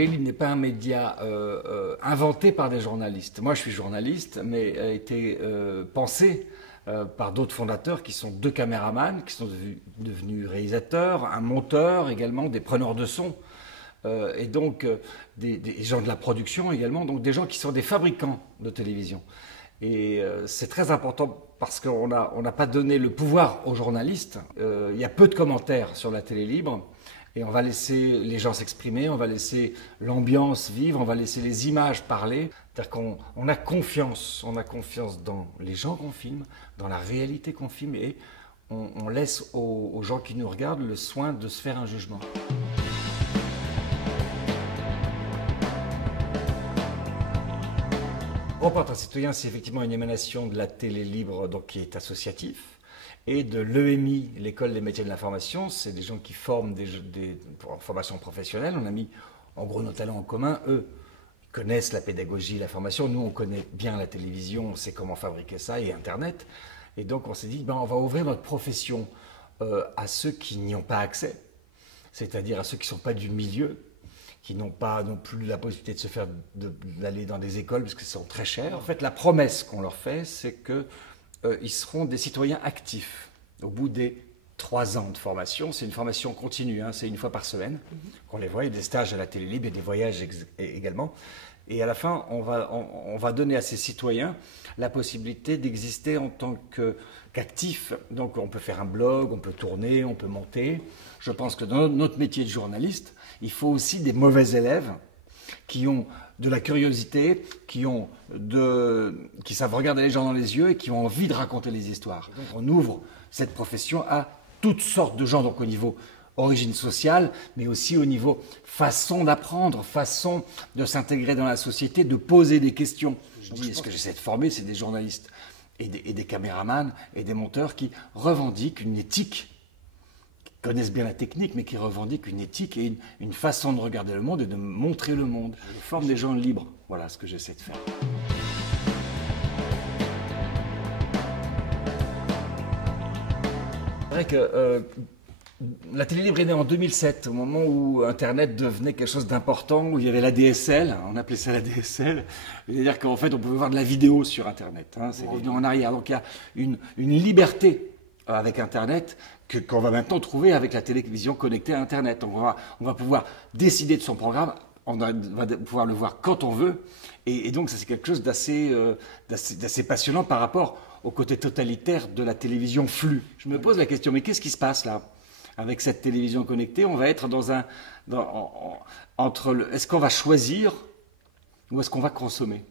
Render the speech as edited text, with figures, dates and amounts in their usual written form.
télé n'est pas un média inventé par des journalistes. Moi, je suis journaliste, mais a été pensé par d'autres fondateurs qui sont deux caméramans, qui sont devenus réalisateurs, un monteur également, des preneurs de son, et donc des gens de la production également, donc des gens qui sont des fabricants de télévision. Et c'est très important parce qu'on n'a pas donné le pouvoir aux journalistes. Il y a peu de commentaires sur la télé libre. Et on va laisser les gens s'exprimer, on va laisser l'ambiance vivre, on va laisser les images parler. C'est-à-dire qu'on a confiance dans les gens qu'on filme, dans la réalité qu'on filme, et on laisse aux gens qui nous regardent le soin de se faire un jugement. Reporter citoyen, c'est effectivement une émanation de la télé libre, donc qui est associatif, et de l'EMI, l'École des métiers de l'information. C'est des gens qui forment en formation professionnelle. On a mis en gros nos talents en commun. Eux, ils connaissent la pédagogie, la formation. Nous, on connaît bien la télévision, on sait comment fabriquer ça et Internet. Et donc, on s'est dit, on va ouvrir notre profession à ceux qui n'y ont pas accès, c'est-à-dire à ceux qui ne sont pas du milieu, qui n'ont pas non plus la possibilité d'aller dans des écoles parce que c'est très cher. En fait, la promesse qu'on leur fait, c'est qu'ils seront des citoyens actifs au bout des 3 ans de formation. C'est une formation continue, hein, c'est une fois par semaine qu'on les voit. Il y a des stages à la télé libre et des voyages également. Et à la fin, on va donner à ces citoyens la possibilité d'exister en tant qu'actifs. Donc on peut faire un blog, on peut tourner, on peut monter. Je pense que dans notre métier de journaliste, il faut aussi des mauvais élèves qui ont de la curiosité, qui savent regarder les gens dans les yeux et qui ont envie de raconter les histoires. Donc on ouvre cette profession à toutes sortes de gens, donc au niveau origine sociale, mais aussi au niveau façon d'apprendre, façon de s'intégrer dans la société, de poser des questions. Je dis, ce que j'essaie de former, c'est des journalistes et des caméramans et des monteurs qui revendiquent une éthique, qui connaissent bien la technique, mais qui revendiquent une éthique et une façon de regarder le monde et de montrer le monde. Je forme des gens libres. Voilà ce que j'essaie de faire. C'est vrai que la télé libre est née en 2007, au moment où Internet devenait quelque chose d'important, où il y avait la DSL, on appelait ça la DSL, c'est-à-dire qu'en fait on pouvait voir de la vidéo sur Internet, hein, c'est revenu en arrière. Donc il y a une liberté avec Internet qu'on va maintenant trouver avec la télévision connectée à Internet. On va pouvoir décider de son programme, on va pouvoir le voir quand on veut, et donc ça c'est quelque chose d'assez passionnant par rapport au côté totalitaire de la télévision flux. Je me pose la question, mais qu'est-ce qui se passe là ? Avec cette télévision connectée, on va être entre est-ce qu'on va choisir ou est-ce qu'on va consommer ?